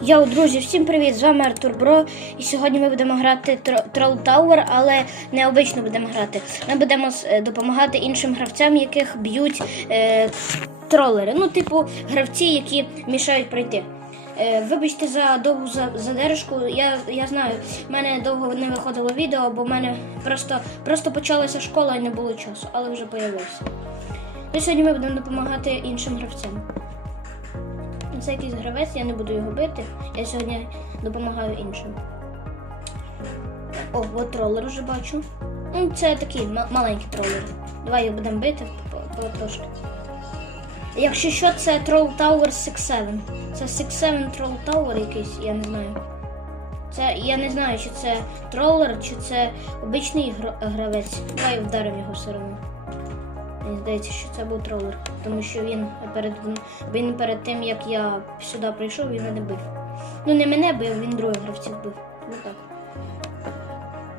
Йоу, друзі, всім привіт! З вами Артур Бро. І сьогодні ми будемо грати Troll Tower, але не обично будемо грати. Ми будемо е, допомагати іншим гравцям, яких б'ють е, тролери. Ну, типу, гравці, які мішають пройти. Е, вибачте за довгу задержку. Я, я знаю, в мене довго не виходило відео, бо в мене просто, просто почалася школа і не було часу, але вже появився. І сьогодні ми будемо допомагати іншим гравцям. Це якийсь гравець, я не буду його бити. Я сьогодні допомагаю іншим. О, от тролер вже бачу. Ну, це такі ма- маленькі тролери. Давай їх будемо бити по- по- потрошки. Якщо що, це Troll Tower 6-7. Це 6-7 Troll Tower якийсь, я не знаю. Це я не знаю, чи це тролер, чи це обичний гравець. Давай вдаримо його все одно. Мені здається, що це був тролер, тому що він перед він перед тим, як я сюди прийшов, він мене бив. Ну не мене бив, він других гравців бив. Ну так.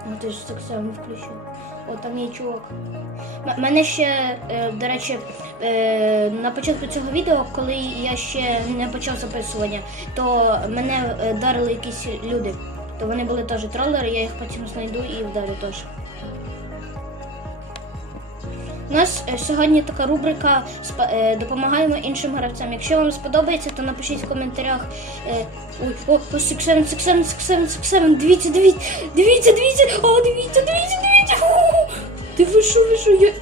Ну ти ж так само включив. О, там є чувак. М- мене ще, е, до речі, е, на початку цього відео, коли я ще не почав записування, то мене е, дарили якісь люди. То вони були теж тролери, я їх потім знайду і вдарю теж. У нас е, сьогодні така рубрика е, Допомагаємо іншим гравцям. Якщо вам сподобається, то напишіть в коментарях. е, о, о, сексен, сексен, сексен, сексен, дивіться, дивіться, дивіться, дивіться, о, дивіться, дивіться, дивіться. Ти ви що, я,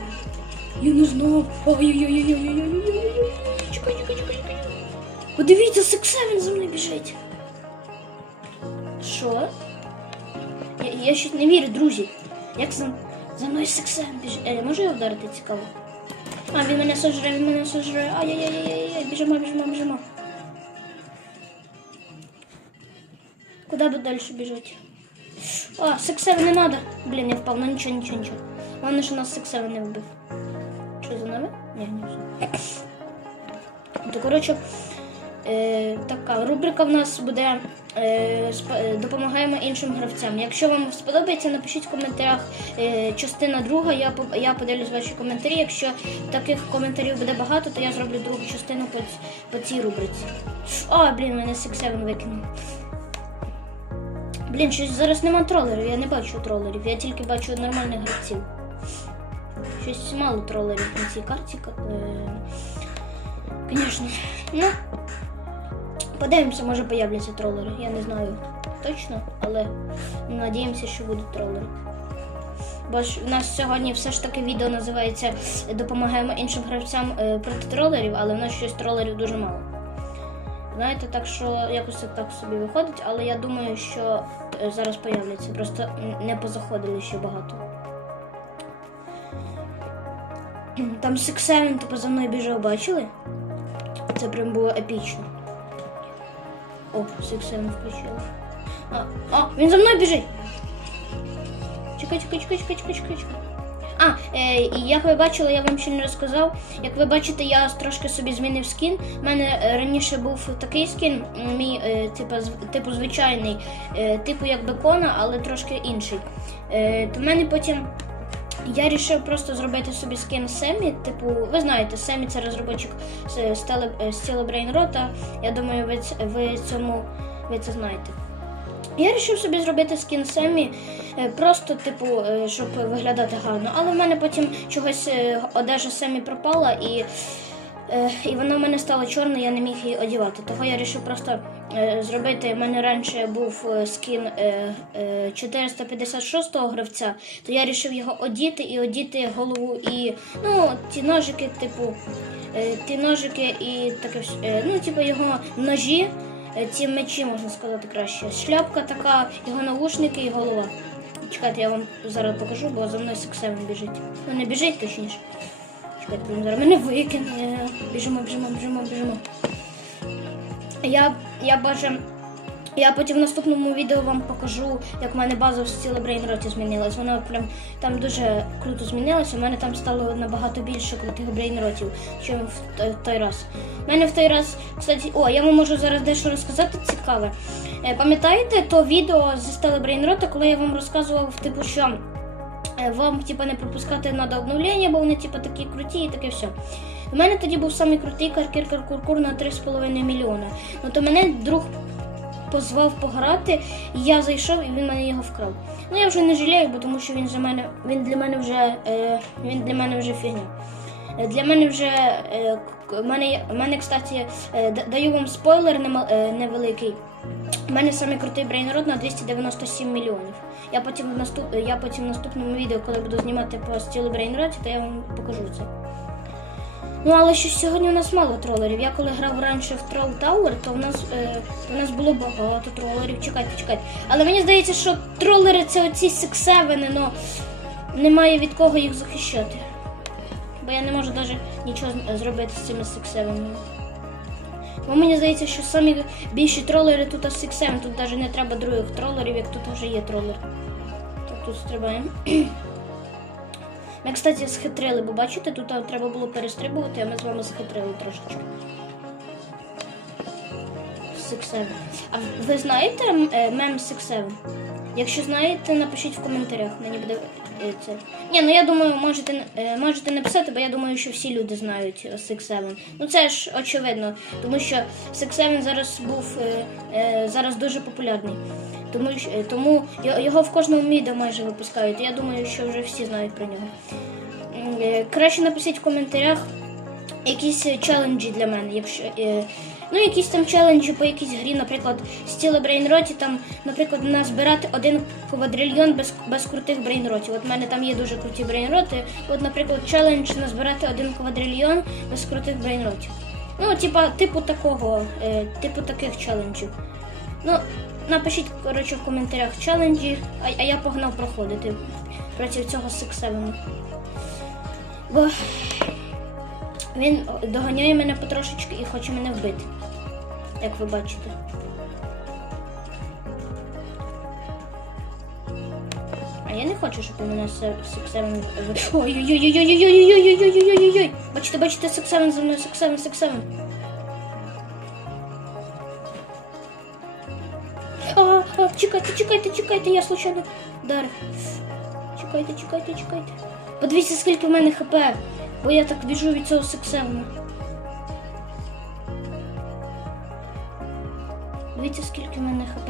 я не знав. Ой-ой-ой-ой-ой-ой-ой-ой-ой. Чекай, чекай, чекай, чекай. Подивіться, сексен за мною біжить. Що? Я, я щось не вірю, друзі. Як за, за мною сексен біжить? Е, можу я вдарити цікаво? А, він мене сожре, він мене сожре. Ай-яй-яй-яй-яй, біжимо, біжимо, біжимо. Куда бы дальше бежать? А, сексевен не надо. Блін, я впав, ну нічого, нічого, нічого. Головне, що нас сексевен не вбив. Що за нами? Ні, не все. То, коротше, е, така рубрика в нас буде е, е, допомагаємо іншим гравцям. Якщо вам сподобається, напишіть в коментарях е, частина друга. Я, я подивлюсь ваші коментарі. Якщо таких коментарів буде багато, то я зроблю другу частину по, по цій рубриці. А, блін, мене сексевен викинув. Блін, щось зараз нема тролерів, я не бачу тролерів, я тільки бачу нормальних гравців. Щось мало тролерів на цій карті. Звісно. Ну, подивимося, може появляться тролери. Я не знаю точно, але надіємося, що будуть тролери. Бо ж в нас сьогодні все ж таки відео називається Допомагаємо іншим гравцям е, проти тролерів, але в нас щось тролерів дуже мало. Знаєте, так що якось це так собі виходить, але я думаю, що е, зараз появляться. Просто не позаходили ще багато. Там Сексевен типу за мною біжав, бачили? Це прям було епічно. О, Сексевен включила. А, а, він за мною біжить! Чекай, чекай, чекай, чекай, чекай, чекай, чекай. А, е, як ви бачили, я вам ще не розказав. Як ви бачите, я трошки собі змінив скін. У мене е, раніше був такий скін, мій е, типу, типу звичайний, е, типу як бекона, але трошки інший. Е, то в мене потім я вирішив просто зробити собі скін Семі. Типу, ви знаєте, Семі це розробочик з, теле, е, Rota. Я думаю, ви, ви цьому ви це знаєте. Я вирішив собі зробити скін Семі, е, просто, типу, е, щоб виглядати гарно. Але в мене потім чогось одежа Семі пропала і, і вона в мене стала чорна, я не міг її одягати. Того я вирішив просто е, зробити. У мене раніше був е, скін е, е, 456-го гравця, то я вирішив його одіти і одіти голову і ну, ті ножики, типу, е, ті ножики і таке, е, ну, типу, його ножі. Е, ці мечі, можна сказати краще. Шляпка така, його навушники і голова. Чекайте, я вам зараз покажу, бо за мною сексевен біжить. Ну не біжить, точніше. Чекайте, зараз мене викине. Біжимо, біжимо, біжимо, біжимо. Я, я бачу. Я потім в наступному відео вам покажу, як в мене база в стіле брейнроті змінилась. Вона прям там дуже круто змінилася. У мене там стало набагато більше крутих брейнротів, ніж в той- той раз. У мене в той раз, кстати, о, я вам можу зараз дещо розказати цікаве. Е, Пам'ятаєте то відео зі стели брейнрота, коли я вам розказував, типу, що вам типу, не пропускати треба обновлення, бо вони типу, такі круті і таке все. У мене тоді був самий крутий каркір каркуркур на 3,5 мільйони. Ну то мене друг позвав пограти, і я зайшов, і він мене його вкрав. Ну я вже не жалію, бо тому що він за мене він для мене вже е, він для мене вже фігня. Е, Для мене вже е, мене, мене, кстати, е, даю вам спойлер е, невеликий. У мене самий крутий брейнрод на 297 мільйонів. Я потім в наступ... я потім в наступному відео, коли буду знімати по стілу брейнроті, то я вам покажу це. Ну, але що сьогодні у нас мало тролерів. Я коли грав раніше в Troll Tower, то в нас, е, в нас було багато тролерів. Чекайте, чекайте. Але мені здається, що тролери це оці сексевини, ну немає від кого їх захищати. Бо я не можу навіть нічого зробити з цими сексевинами. Бо мені здається, що самі більші тролери тут сексем, тут навіть не треба других тролерів, як тут вже є тролер. Тут стрибаємо. Ми, кстати, схитрили, бо бачите, тут треба було перестрибувати, а ми з вами схитрили трошечки. Сиксевен. А ви знаєте е, мем Сексем? Якщо знаєте, напишіть в коментарях. Мені буде це. Ні, ну я думаю, можете, е, можете написати, бо я думаю, що всі люди знають е, Six Seven. Ну це ж очевидно, тому що Six Seven зараз був е, зараз дуже популярний. Тому, тому його в кожному відео майже випускають. Я думаю, що вже всі знають про нього. Краще напишіть в коментарях якісь челенджі для мене. Якщо, ну, якісь там челенджі по якійсь грі, наприклад, стіли брейнроті, там, наприклад, назбирати один квадрильйон без, без крутих брейнротів. От в мене там є дуже круті брейнроти. От, наприклад, челендж назбирати один квадрильйон без крутих брейнротів. Ну, типа, типу такого, е, типу таких челенджів. Ну, напишіть, коротше, в коментарях челенджі, а, а я погнав проходити проти цього сексевину. Бо він доганяє мене потрошечки і хоче мене вбити. Як ви бачите. А я не хочу, щоб він мене сексевен. Ой-ой-ой-ой-ой-ой-ой-ой-ой-ой-ой-ой-ой-ой. Бачите, бачите, сексевен за мною, сексевен, сексевен. А, а, чекайте, чекайте, чекайте, я случайно вдарив. Чекайте, чекайте, чекайте. Подивіться, скільки в мене хп, бо я так біжу від цього сексевну. Дивіться, скільки в мене хп.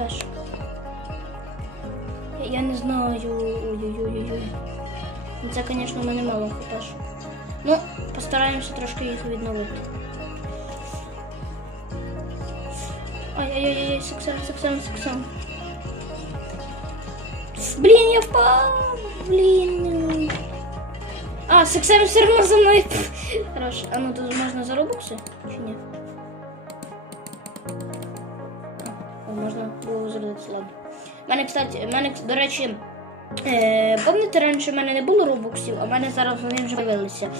Я, не знаю. Ой-ой-ой-ой. Ну, Це, звісно, в мене мало хп. Ну, постараємося трошки їх відновити. Ай-яй-яй-яй, сексем, сексем, сексем. Блін, я впав! Блін. А, сексем все одно за мною. Пф, Хорош. А ну тут можна за зробити, ладно. У мене, кстати, в мене, до речі, е, пам'ятаєте, раніше в мене не було робоксів, а в мене зараз вони вже з'явилися.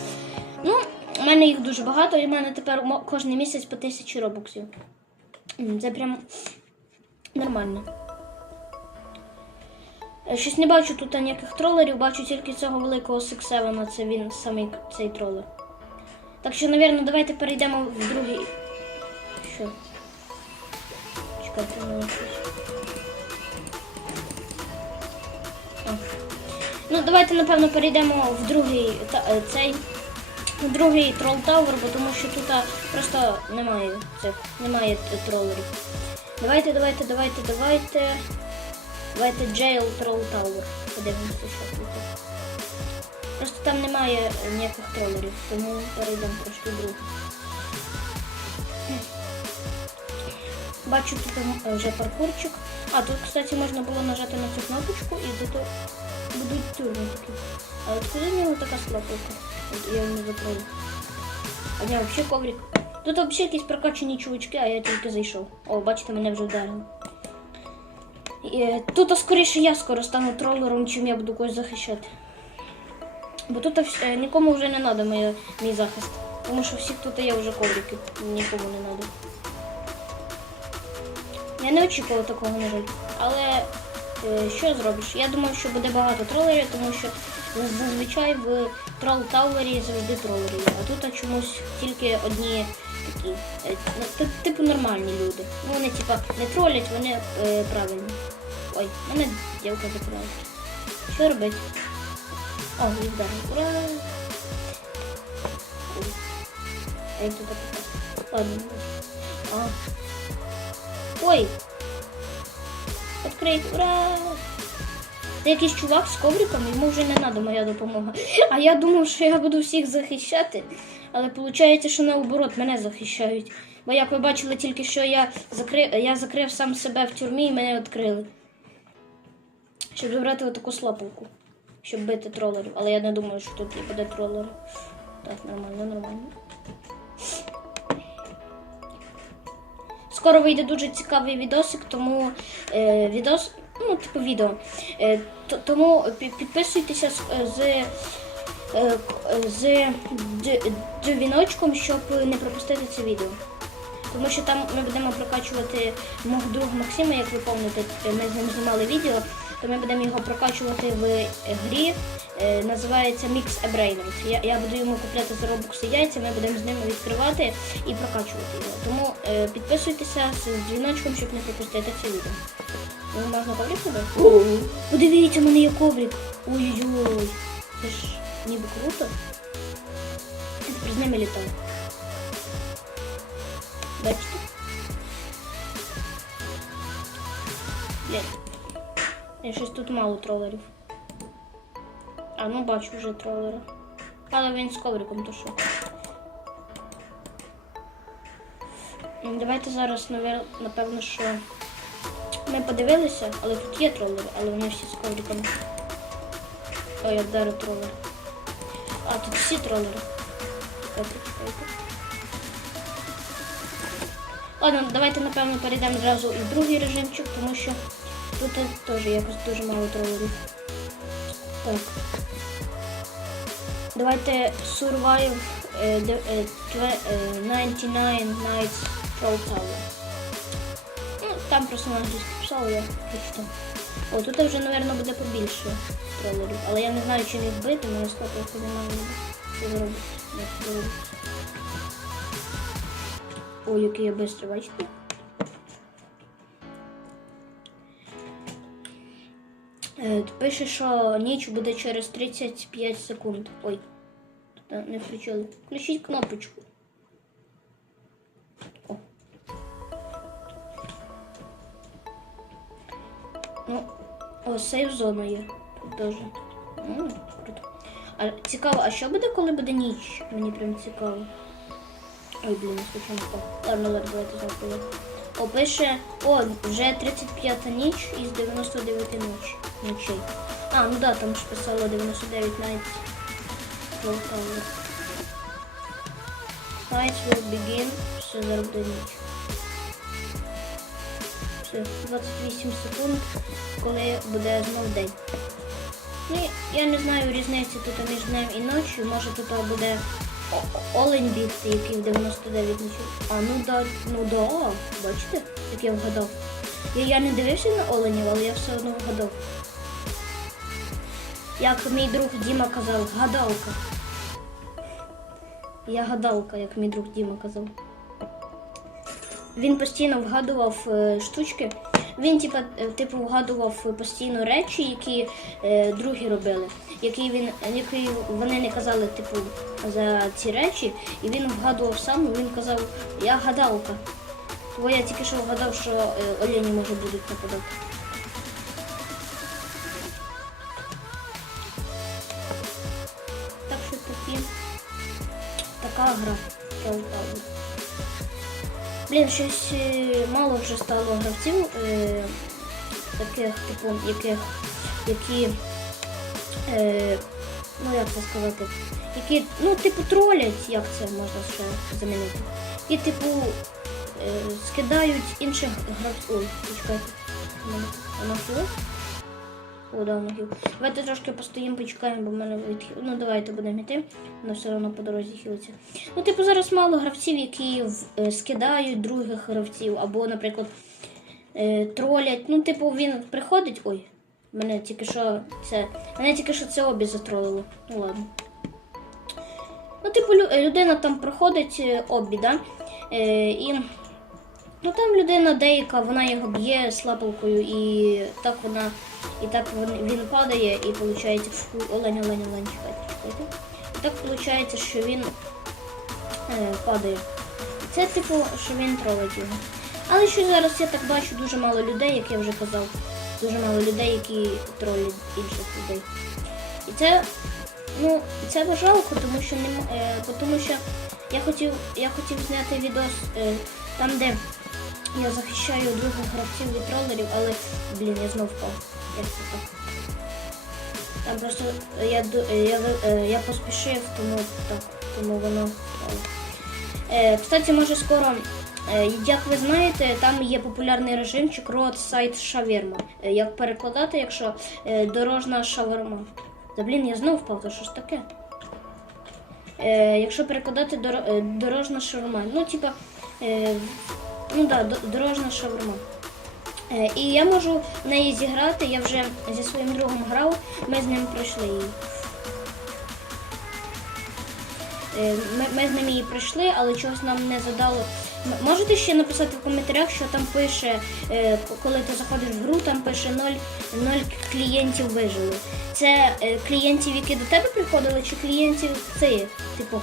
Ну, у мене їх дуже багато, і в мене тепер кожен місяць по тисячі робоксів. Це прям нормально. Е, Щось не бачу тут ніяких тролерів, бачу тільки цього великого сексевана, це він самий цей тролер. Так що, напевно, давайте перейдемо в другий. Що? Чекайте, ну щось. Ну, давайте, напевно, перейдемо в другий та, е, цей. в Другий трол Тауер, бо тому що тут просто немає цих, немає тролерів. Давайте, давайте, давайте, давайте. Давайте Jail Troll Tower. Подивимося, що тут. Просто там немає ніяких тролерів, тому перейдемо трошки в. Бачу тут вже паркурчик. А, тут, кстати, можна було нажати на цю кнопочку і тут будуть тюрми. А от куди в нього така слабока? От я не закрою. А я взагалі коврик. Тут взагалі якісь прокачані чувачки, а я тільки зайшов. О, бачите, мене вже вдарили. Е, Тут а, скоріше я скоро стану тролером, чим я буду когось захищати. Бо тут вс- е, нікому вже не треба моє, мій захист. Тому що всіх тут є вже коврики, нікому не треба. Я не очікував такого, на жаль. Але що зробиш? Я думаю, що буде багато тролерів, тому що зазвичай в трол Тауері завжди тролери. А тут чомусь тільки одні такі, е, ну, ти- типу нормальні люди. Ну вони типа не тролять, вони е, правильні. Ой, мене дівка закрила. Що робити? О, віддарив. Ура! А тут? Ладно. Ой! Відкрити. Ура! Це якийсь чувак з ковриком, йому вже не треба моя допомога. А я думав, що я буду всіх захищати, але виходить, що наоборот мене захищають. Бо як ви бачили, тільки що я закрив, я закрив сам себе в тюрмі і мене відкрили. Щоб забрати отаку слапалку, щоб бити тролерів. Але я не думаю, що тут є буде тролери. Так, нормально, нормально. Скоро вийде дуже цікавий відосик, тому е, відос, ну, типу відео. Е, т- тому підписуйтеся з, з, е, з дзвіночком, щоб не пропустити це відео. Тому що там ми будемо прокачувати мого друга Максима, як ви пам'ятаєте, ми з ним знімали відео, то ми будемо його прокачувати в грі. е, називається Mix a. Я, я буду йому купляти за робокси яйця, ми будемо з ними відкривати і прокачувати його. Тому е, підписуйтеся з дзвіночком, щоб не пропустити це відео. Ну, можна коврик туди? Подивіться, у мене є коврик. Ой-ой-ой. Це ж ніби круто. Я тепер з ними літаю. Бачите? Я щось тут мало тролерів. А, ну бачу вже тролера. Але він з ковриком то що. Давайте зараз, напевно, що ми подивилися, але тут є тролери, але вони всі з ковриком. Ой, я вдарив тролер. А, тут всі тролери. Чекайте, чекайте. Ладно, давайте напевно перейдемо одразу і в другий режимчик, тому що тут теж якось дуже мало тролерів. Так. Давайте Survive е, де- е, тве- е, 99 Nights Troll Tower. Ну, там просто на англійській писали, я прочитав. О, тут вже, мабуть, буде побільше тролерів. Але я не знаю, чи їх бити, мене скопити немає. Що зробити? Ой, який я швидко, бачите? Пише, що ніч буде через 35 секунд. Ой, не включили. Включіть кнопочку. О. Ну, о, сейф зона є. Тут теж. М, круто. А цікаво, а що буде, коли буде ніч? Мені прям цікаво. Ой, блін, впав. Ладно, ладно, давайте знову поїду. О, вже 35-та ніч із 99 ніч. ночей. А, ну да, там ж писало 99 nights. Troll Tower. Nights will begin. Все, зараз ніч. Все, 28 секунд, коли буде знов день. Ну, я не знаю різниці тут між днем і ночі. Може тут буде олень бігти, який в 99 ночі. А, ну да, ну да, бачите, як я вгадав. Я, я не дивився на оленів, але я все одно вгадав. Як мій друг Діма казав, гадалка. Я гадалка, як мій друг Діма казав. Він постійно вгадував е, штучки. Він типа, е, типу вгадував постійно речі, які е, другі робили, які він які вони не казали, типу, за ці речі, і він вгадував сам. Він казав, я гадалка. Бо я тільки що вгадав, що е, олені може будуть нападати. Так що такі така гра. Tower. Блін, щось е, мало вже стало гравців, е, таких, типу, яких, які, е, ну як це сказати, які, ну, типу, тролять, як це можна ще замінити. І, типу, е, скидають інших гравців. Ой, почекайте. Давайте трошки постоїмо, почекаємо, бо в мене відхил. Ну, давайте будемо йти. Вона все одно по дорозі хилиться. Ну, типу, зараз мало гравців, які е, скидають других гравців, або, наприклад, е, тролять. Ну, типу, він приходить. Ой, мене тільки що це. Мене тільки що це обі затролило. Ну ладно. Ну, типу, е, людина там проходить е, обі, да? Е, і. Ну там людина деяка, вона його б'є слапалкою і так вона. І так він, падає і виходить. Олень, олень, олень, чекайте. І так виходить, що він е, падає. Це типу, що він тролить його. Але що зараз я так бачу дуже мало людей, як я вже казав. Дуже мало людей, які тролять інших людей. І це, ну, це жалко, тому що нема, е, тому що я хотів, я хотів зняти відос е, там, де я захищаю других гравців від тролерів, але блін, я знов впав. Як це так? Там просто я, е, я, е, я поспішив, тому так, тому воно. Е, кстати, може скоро, як ви знаєте, там є популярний режимчик Road Side Shawarma. Е, як перекладати, якщо е, дорожна шаверма. Та блін, я знов впав, то що ж таке? Е, якщо перекладати доро- е, дорожна шаурма. Ну, типа, е, ну да, до- дорожна шаурма. Е, і я можу в неї зіграти, я вже зі своїм другом грав, ми з ним пройшли її. Е, Ми, ми з ним її пройшли, але чогось нам не задало. Можете ще написати в коментарях, що там пише, е, коли ти заходиш в гру, там пише 0, 0 клієнтів вижили. Це е, клієнтів, які до тебе приходили, чи клієнтів це, типу,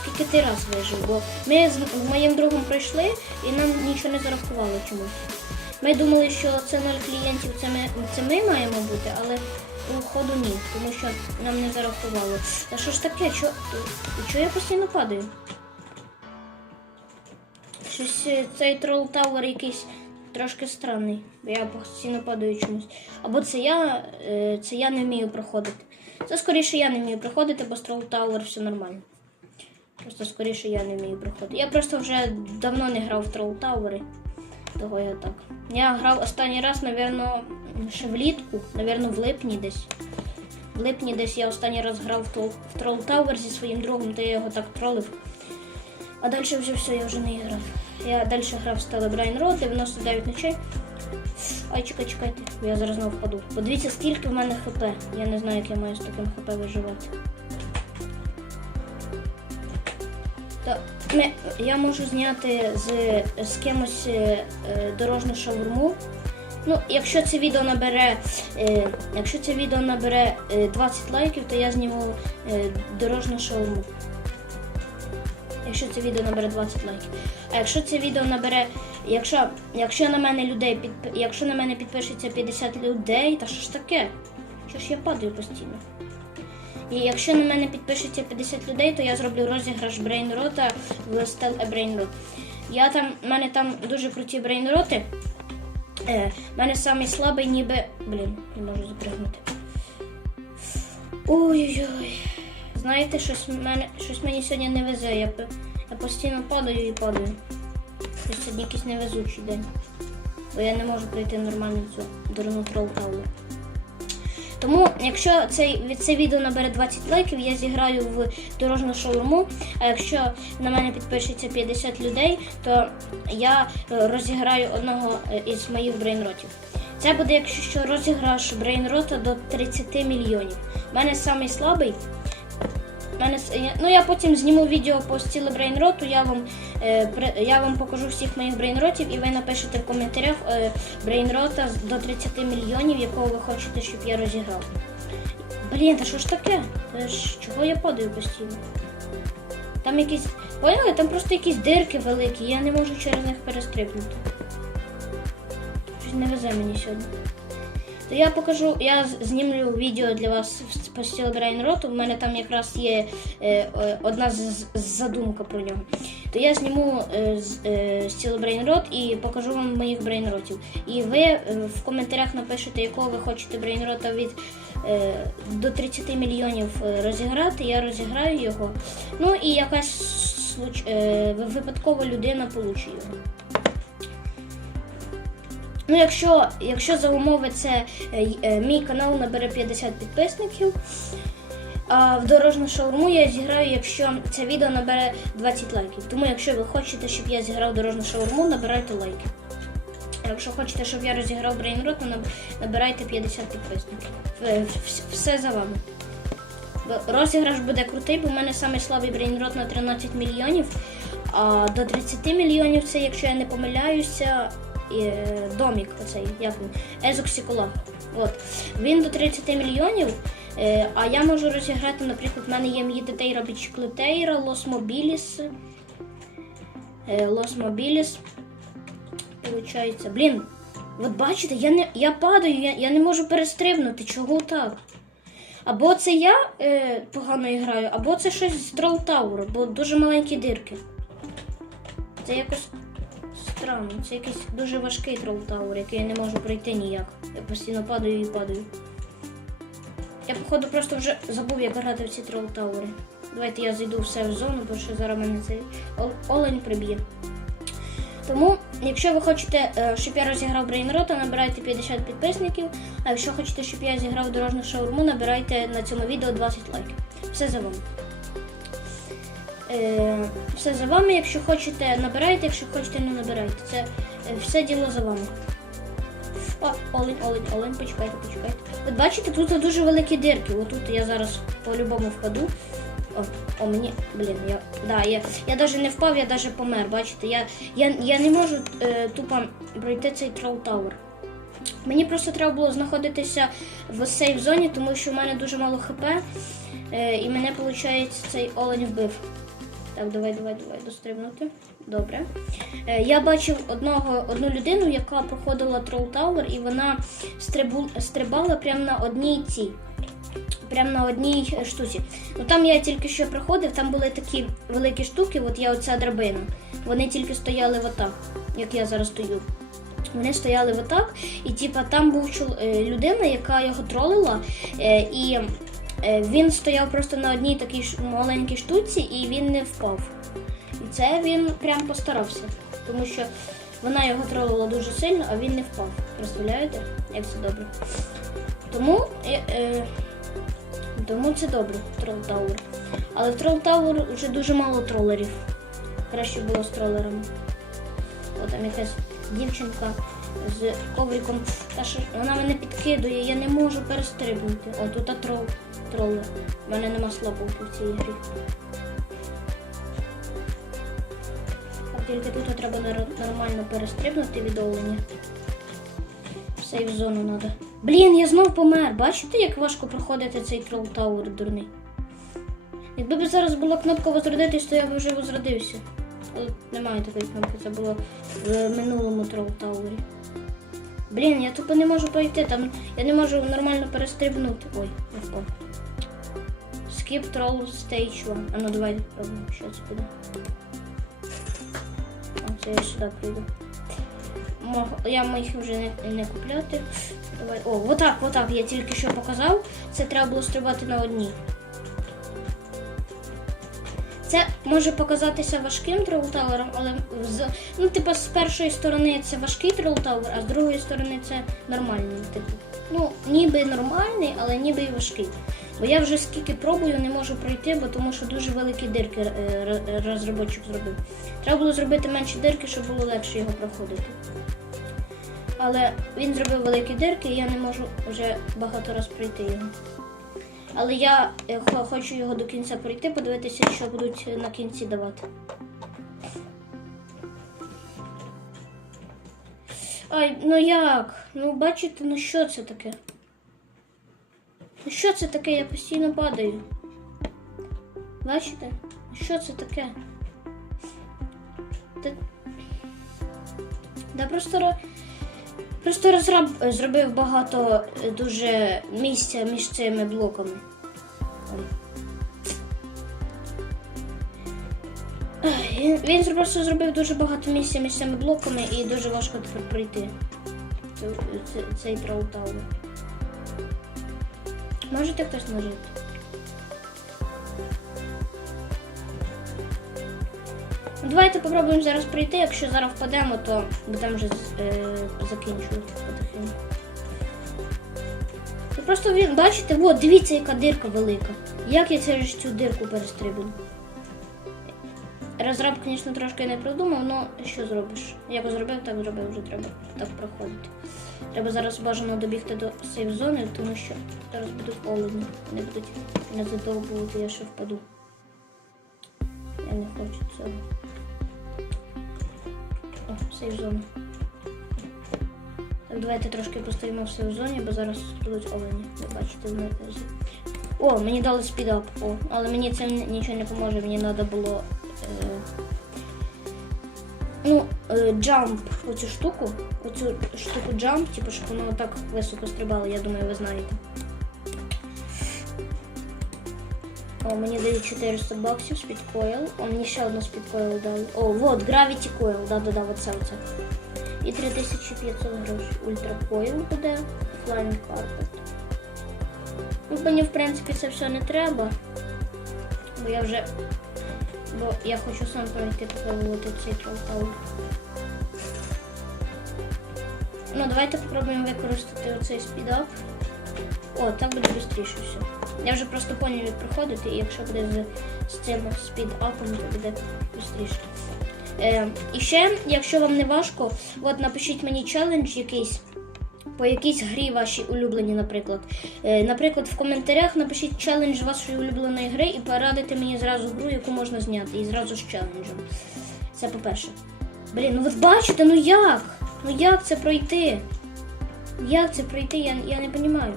скільки ти раз вижив? Бо ми з моїм другом пройшли і нам нічого не зарахувало чомусь. Ми думали, що це 0 клієнтів, це ми, це ми маємо бути, але походу ні, тому що нам не зарахувало. Та що ж таке? Чо, чого я постійно падаю? Щось е, цей трол Тауер якийсь трошки странний, я постійно падаю чомусь. Або це я, е, це я не вмію проходити. Це скоріше я не вмію проходити, бо з Трол Тауер все нормально. Просто скоріше я не вмію проходити. Я просто вже давно не грав в Трол Тауери. Того я так. Я грав останній раз, напевно, ще влітку, напевно, в липні десь. В липні десь я останній раз грав в Трол Тауер зі своїм другом, то я його так тролив. А далі вже все, я вже не грав. Я далі грав в Brain Road, 99 ночей. Ай, чекай, чекайте, я зараз знову впаду. Подивіться, скільки в мене хп. Я не знаю, як я маю з таким хп виживати. Та, ми, я можу зняти з, з кимось е, е, дорожню шаурму. Ну, якщо це відео набере, е, якщо це відео набере е, 20 лайків, то я зніму е, дорожню шаурму. Якщо це відео набере 20 лайків. А якщо це відео набере, якщо, якщо на мене людей під, якщо на мене підпишеться 50 людей, та що ж таке? Що ж я падаю постійно? І якщо на мене підпишеться 50 людей, то я зроблю розіграш брейнрота в Stell Brainrot. Я там, в мене там дуже круті брейнроти. Е, в мене самий слабий, ніби. Блін, не можу запрягнути. Ой-ой-ой. Знаєте, щось, мене, щось мені сьогодні не везе. Я, я постійно падаю і падаю. Щось сьогодні якийсь невезучий день. Бо я не можу пройти нормально цю дурну трол. Тому, якщо цей, це відео набере 20 лайків, я зіграю в дорожню шаурму. А якщо на мене підпишеться 50 людей, то я е, розіграю одного е, із моїх брейнротів. Це буде, якщо що, розіграш брейнрота до 30 мільйонів. У мене самий слабий. Мене, ну я потім зніму відео по стілу брейнроту, я вам, е, я вам покажу всіх моїх брейнротів і ви напишете в коментарях е, брейнрота до 30 мільйонів, якого ви хочете, щоб я розіграв. Блін, та що ж таке? Чого я падаю постійно? Там якісь. Поняли? Там просто якісь дирки великі, я не можу через них перестрибнути. Щось не везе мені сьогодні. То я покажу, я знімлю відео для вас в- по стілу Брайнроту. У мене там якраз є е, одна з, з- задумка про нього. То я зніму е, з е, стілу Брейнрот і покажу вам моїх брейнротів. І ви е, в коментарях напишете, якого ви хочете брейнрота від е, до 30 мільйонів е, розіграти. Я розіграю його. Ну і якась случ... е, випадкова людина получить його. Ну, якщо, якщо за умови це е, е, мій канал набере 50 підписників, а в дорожню шаурму я зіграю, якщо це відео набере 20 лайків. Тому якщо ви хочете, щоб я зіграв дорожню шаурму, набирайте лайки. Якщо хочете, щоб я розіграв брейнрот, то набирайте 50 підписників. Е, Все за вами. Розіграш буде крутий, бо в мене самий слабий брейнрот на 13 мільйонів. А до 30 мільйонів це, якщо я не помиляюся, домік оцей, як він, Езоксіколог. От. Він до 30 мільйонів. Е, а я можу розіграти, наприклад, в мене є М'їдетейра Бічклетейра, Лос Мобіліс. Лос Мобіліс. Получається. Блін, От бачите, я не я падаю, я, я не можу перестрибнути. Чого так? Або це я е, погано граю, або це щось з Tower, бо дуже маленькі дирки. Це якось странно. Це якийсь дуже важкий Troll Tower, який я не можу пройти ніяк. Я постійно падаю і падаю. Я, походу, просто вже забув, як грати в ці Troll Tower. Давайте я зайду все в зону, бо що зараз мене цей олень приб'є. Тому, якщо ви хочете, е, щоб я розіграв Брейнрота, набирайте 50 підписників. А якщо хочете, щоб я зіграв дорожню шаурму, набирайте на цьому відео 20 лайків. Все за вами. Е, все за вами. Якщо хочете, набирайте, якщо хочете, не набирайте. Це е, все діло за вами. О, олень, олень, олень, почекайте, почекайте. От бачите, тут дуже великі дирки. Отут я зараз по-любому впаду. О, о, мені, блін, я, да, я, я навіть не впав, я навіть помер. Бачите, я, я, я не можу е, тупо пройти цей трол. Мені просто треба було знаходитися в сейф зоні, тому що в мене дуже мало хп, е, і мене, виходить, цей олень вбив. Так, давай, давай, давай, дострибнути. Добре. Е, я бачив одного, одну людину, яка проходила Troll Tower, і вона стрибу, стрибала прямо на одній цій. Прямо на одній е, штуці. Ну там я тільки що проходив, там були такі великі штуки, от я оця драбина. Вони тільки стояли отак, як я зараз стою. Вони стояли отак, і типа там був е, людина, яка його тролила, е, і він стояв просто на одній такій маленькій штуці, і він не впав. І це він прям постарався, тому що вона його тролила дуже сильно, а він не впав. Представляєте, як це добре? Тому, е, е, тому це добре, Трол Тауер. Але в Трол Тауер вже дуже мало тролерів. Краще було з тролерами. О, там якась дівчинка з ковриком. Та що вона мене підкидує, я не можу перестрибнути. О, тут трол. Тролер. У мене нема слабого в цій грі. Так, Тільки тут треба нормально перестрибнути від. Сейф зону треба. Блін, я знов помер. Бачите, як важко проходити цей трол Тауер дурний? Якби б зараз була кнопка возродитись, то я б вже возродився. Але немає такої кнопки, це було в минулому трол Тауері. Блін, я тупо не можу пройти, там я не можу нормально перестрибнути. Ой, впав. Skip Troll Stage 1. А ну давай пробуємо, що це буде. Я сюди прийду. Я міг вже не, не купляти. Давай. О, отак, отак, я тільки що показав. Це треба було стрибати на одній. Це може показатися важким тролтауером, але з, ну, типу, з першої сторони це важкий тролтауер, а з другої сторони це нормальний. Типу. Ну, ніби нормальний, але ніби і важкий. Бо я вже скільки пробую, не можу пройти, бо тому що дуже великі дирки е, розробочик зробив. Треба було зробити менші дирки, щоб було легше його проходити. Але він зробив великі дирки, і я не можу вже багато раз пройти його. Але я е, хочу його до кінця пройти, подивитися, що будуть на кінці давати. Ай, ну як? Ну бачите, ну що це таке? Ну що це таке? Я постійно падаю. Бачите? Ну Що це таке? Та, да просто, ро- просто розраб е, зробив багато е, дуже місця між цими блоками. Він, він просто зробив дуже багато місця між цими блоками і дуже важко тепер пройти цей Tower. Можете хтось нажити? Давайте попробуємо зараз прийти, Якщо зараз впадемо, то будемо вже е, закінчувати потихеньку. Просто він, бачите, от, дивіться, яка дирка велика. Як я через цю дирку перестрибну? Розраб, звісно, трошки не продумав, але що зробиш? Як зробив, так зробив, вже треба так проходити. Треба зараз бажано добігти до сейф зони, тому що зараз будуть олені. Вони будуть не задовбувати, я ще впаду. Я не хочу цього. О, сейф зона. Так, давайте трошки постоїмо в сейф зоні, бо зараз будуть олені. Ви бачите, з- О, мені дали спідап. О, але мені це нічого не поможе, мені треба було. Е... Ну, е, jump, оцю штуку, оцю штуку jump, типу, щоб воно так високо стрибало, я думаю, ви знаєте. О, мені дають 400 баксів спідкойл. О, мені ще одну спідкойл дали. О, вот, Gravity Coil, да-да-да, оце оце. І 3500 грошей. Ультра Coil буде. Flying Carpet. Ну, мені, в принципі, це все не треба. Бо я вже. Бо я хочу сам пройти попробувати цей тролтаун. Ну, давайте попробуємо використати оцей спідап. О, так буде швидше все. Я вже просто поняв, як проходити, і якщо буде з, з цим спідапом, то буде швидше. Е, і ще, якщо вам не важко, от напишіть мені челендж якийсь. По якійсь грі вашій улюблені, наприклад. Е, наприклад, в коментарях напишіть челендж вашої улюбленої гри і порадите мені зразу гру, яку можна зняти, і зразу з челенджем. Це по-перше. Блін, ну ви бачите, ну як? Ну як це пройти? Як це пройти? Я, я не розумію.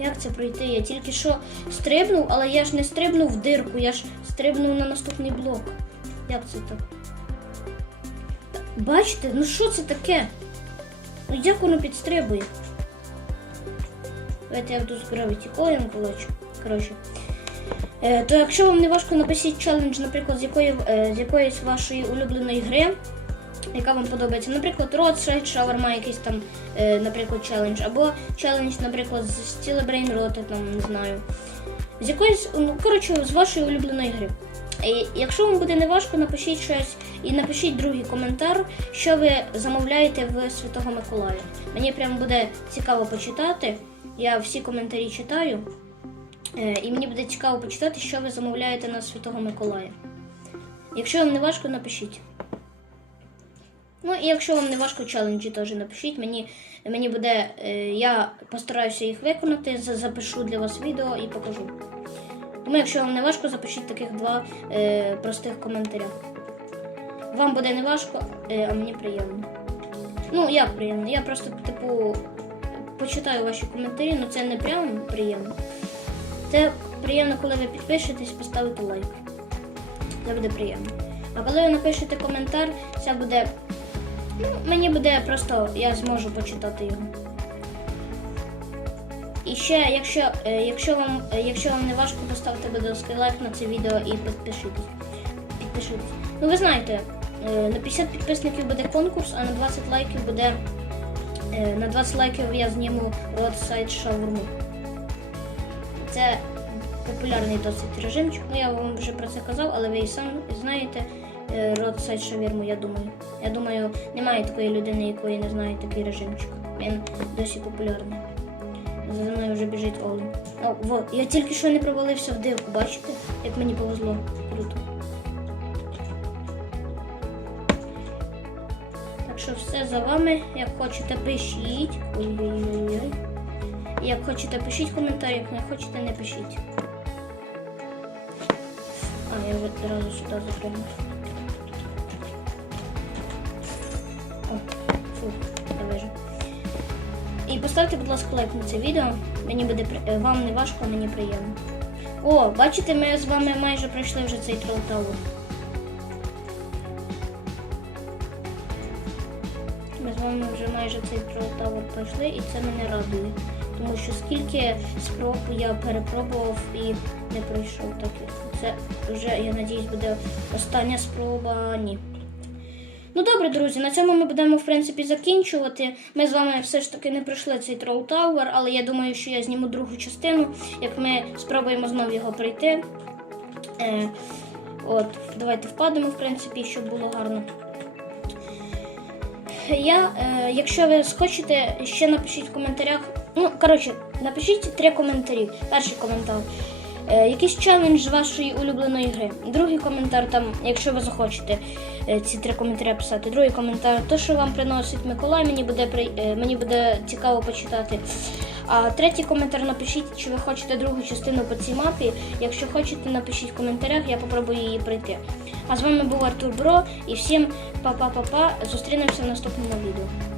Як це пройти? Я тільки що стрибнув, але я ж не стрибнув в дирку, я ж стрибнув на наступний блок. Як це так? Бачите, ну що це таке? Ну як воно підстрибує? Давайте я буду з Gravity коротше. Е, то якщо вам не важко напишіть челендж, наприклад, з, якої, е, з якоїсь вашої улюбленої гри, яка вам подобається. Наприклад, Roadside Shawarma, якийсь там, е, наприклад, челендж, або челендж, наприклад, з Brain Rot, там, не знаю. З якоїсь, ну, коротше, з вашої улюбленої гри. Якщо вам буде неважко, напишіть щось і напишіть другий коментар, що ви замовляєте в Святого Миколая. Мені прям буде цікаво почитати. Я всі коментарі читаю. Е, І мені буде цікаво почитати, що ви замовляєте на Святого Миколая. Якщо вам не важко, напишіть. Ну і якщо вам не важко, челенджі теж напишіть. Мені, мені буде, е, я постараюся їх виконати, запишу для вас відео і покажу. Тому, якщо вам не важко, запишіть таких два е, простих коментаря. Вам буде не важко, е, а мені приємно. Ну, як приємно? Я просто, типу, почитаю ваші коментарі, але це не прямо приємно. Це приємно, коли ви підпишетесь, поставите лайк. Це буде приємно. А коли ви напишете коментар, це буде. Ну, мені буде просто, я зможу почитати його. І ще, якщо, е, якщо, вам, е, якщо вам не важко, поставте, будь ласка, лайк на це відео і підпишитесь. підпишитесь. Ну, ви знаєте, е, на 50 підписників буде конкурс, а на 20 лайків буде. На 20 лайків я зніму Roadside шаурму. Це популярний досить режимчик. Ну, я вам вже про це казав, але ви і сам знаєте Roadside шаверму, я думаю. Я думаю, немає такої людини, якої не знає такий режимчик. Він досі популярний. За мною вже біжить Олен. О, вот, я тільки що не провалився в дирку, бачите? Як мені повезло. Круто. Так що все за вами. Як хочете, пишіть. Ой-ой-ой. Як хочете, пишіть коментарі, як не хочете, не пишіть. А, я вже одразу сюди запрямив. Поставте, будь ласка, лайк на це відео. Мені буде е, вам не важко, мені приємно. О, бачите, ми з вами майже пройшли вже цей трол. Ми з вами вже майже цей трол пройшли, і це мене радує. Тому що скільки спроб я перепробував і не пройшов так. Це вже, я надіюсь, буде остання спроба. Ні. Ну добре, друзі, на цьому ми будемо в принципі закінчувати. Ми з вами все ж таки не пройшли цей Troll Tower, але я думаю, що я зніму другу частину, як ми спробуємо знову його пройти. Е, от, давайте впадемо, в принципі, щоб було гарно. Я, е, якщо ви схочете, ще напишіть в коментарях. Ну, коротше, напишіть три коментарі. Перший коментар. Е, якийсь челендж вашої улюбленої гри. Другий коментар, там, якщо ви захочете ці три коментарі писати. Другий коментар, то, що вам приносить Миколай, мені буде е, мені буде цікаво почитати. А третій коментар напишіть, чи ви хочете другу частину по цій мапі. Якщо хочете, напишіть в коментарях, я попробую її пройти. А з вами був Артур Бро і всім па-па-па-па. Зустрінемося в наступному відео.